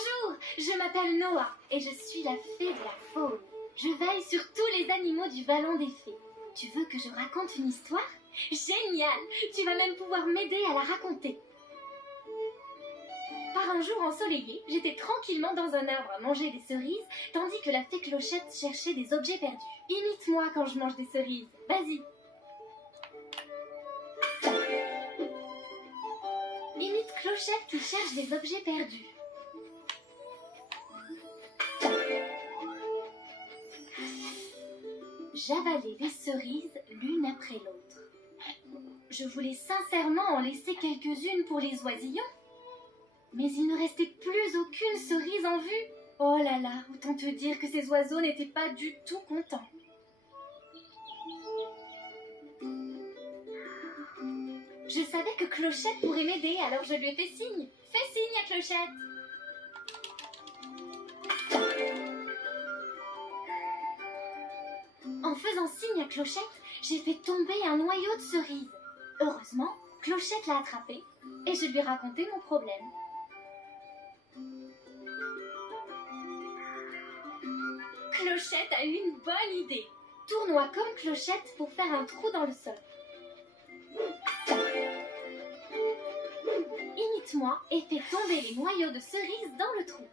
Bonjour, je m'appelle Noah et je suis la fée de la faune. Je veille sur tous les animaux du vallon des fées. Tu veux que je raconte une histoire? Génial! Tu vas même pouvoir m'aider à la raconter. Par un jour ensoleillé, j'étais tranquillement dans un arbre à manger des cerises, tandis que la fée Clochette cherchait des objets perdus. Imite-moi quand je mange des cerises. Vas-y. Imite Clochette qui cherche des objets perdus. J'avalais les cerises l'une après l'autre. Je voulais sincèrement en laisser quelques-unes pour les oisillons. Mais il ne restait plus aucune cerise en vue. Oh là là, autant te dire que ces oiseaux n'étaient pas du tout contents. Je savais que Clochette pourrait m'aider, alors je lui ai fait signe. Fais signe à Clochette. En faisant signe à Clochette, j'ai fait tomber un noyau de cerise. Heureusement, Clochette l'a attrapé et je lui ai raconté mon problème. Clochette a eu une bonne idée. Tournoie comme Clochette pour faire un trou dans le sol. Imite-moi et fais tomber les noyaux de cerises dans le trou.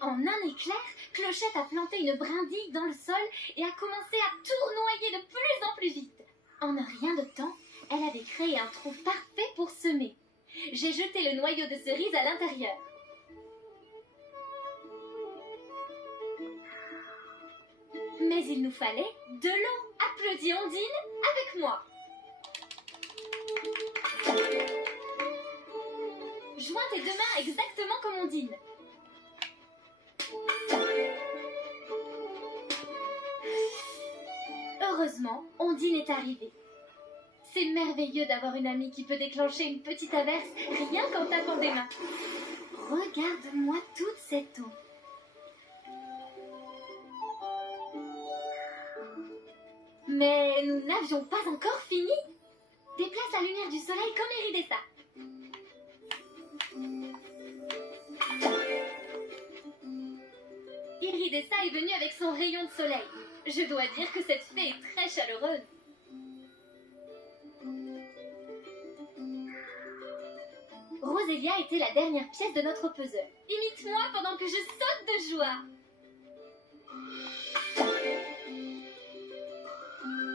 En un éclair, Clochette a planté une brindille dans le sol et a commencé à tournoyer de plus en plus vite. En un rien de temps, elle avait créé un trou parfait pour semer. J'ai jeté le noyau de cerise à l'intérieur. Mais il nous fallait de l'eau. Applaudis Ondine avec moi. Joins tes deux mains exactement comme Ondine. Heureusement, Ondine est arrivée. C'est merveilleux d'avoir une amie qui peut déclencher une petite averse rien qu'en tapant des mains. Regarde-moi toute cette eau. Mais nous n'avions pas encore fini. Déplace la lumière du soleil comme Iridessa. Iridessa est venue avec son rayon de soleil. Je dois dire que cette fée est très chaleureuse. Rosélia était la dernière pièce de notre puzzle. Imite-moi pendant que je saute de joie.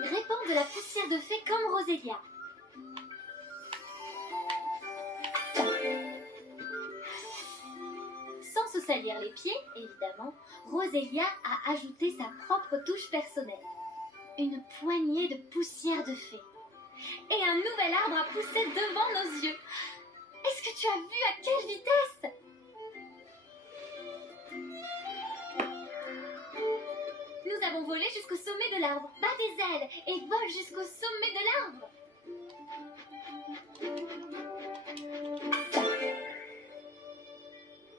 Répands de la poussière de fée comme Rosélia. Sans se salir les pieds, évidemment, Rosélia a ajouté sa propre touche personnelle. Une poignée de poussière de fée. Et un nouvel arbre a poussé devant nos yeux. Est-ce que tu as vu à quelle vitesse? Nous avons volé jusqu'au sommet de l'arbre. Bats des ailes et vole jusqu'au sommet de l'arbre.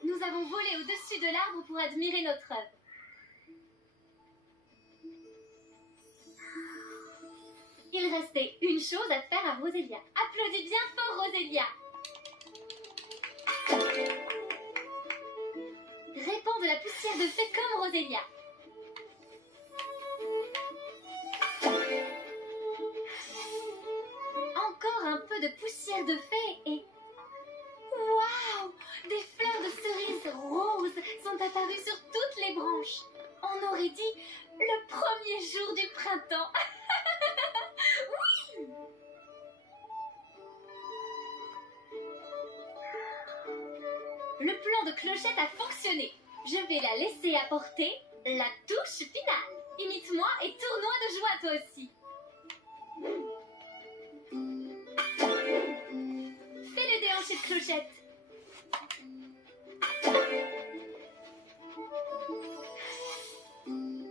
Nous avons volé au-dessus de l'arbre pour admirer notre œuvre. Il restait une chose à faire à Rosélia. Applaudis bien fort, Rosélia. Répands de la poussière de fée comme Rosélia. Encore un peu de poussière de fée et... Waouh! Des fleurs de cerises roses sont apparues sur toutes les branches. On aurait dit le premier jour du printemps. Oui! Le plan de Clochette a fonctionné. Je vais la laisser apporter la touche finale. Imite-moi et tournoie de joie toi aussi. Fais les déhanchés de Clochette.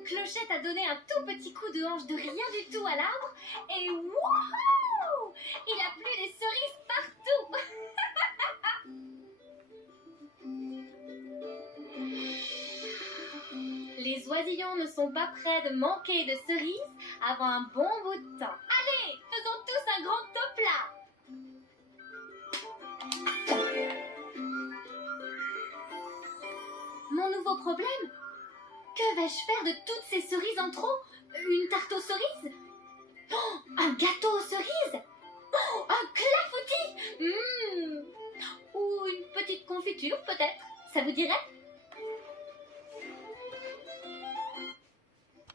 Clochette a donné un tout petit coup de hanche de rien du tout à l'arbre et wouhou! Il a plu des cerises partout. Les oisillons ne sont pas prêts de manquer de cerises avant un bon bout de temps. Allez, faisons tous un grand top là. gros problème. Que vais-je faire de toutes ces cerises en trop? Une tarte aux cerises? Oh, un gâteau aux cerises? Oh, un clafoutis? Ou une petite confiture peut-être? Ça vous dirait?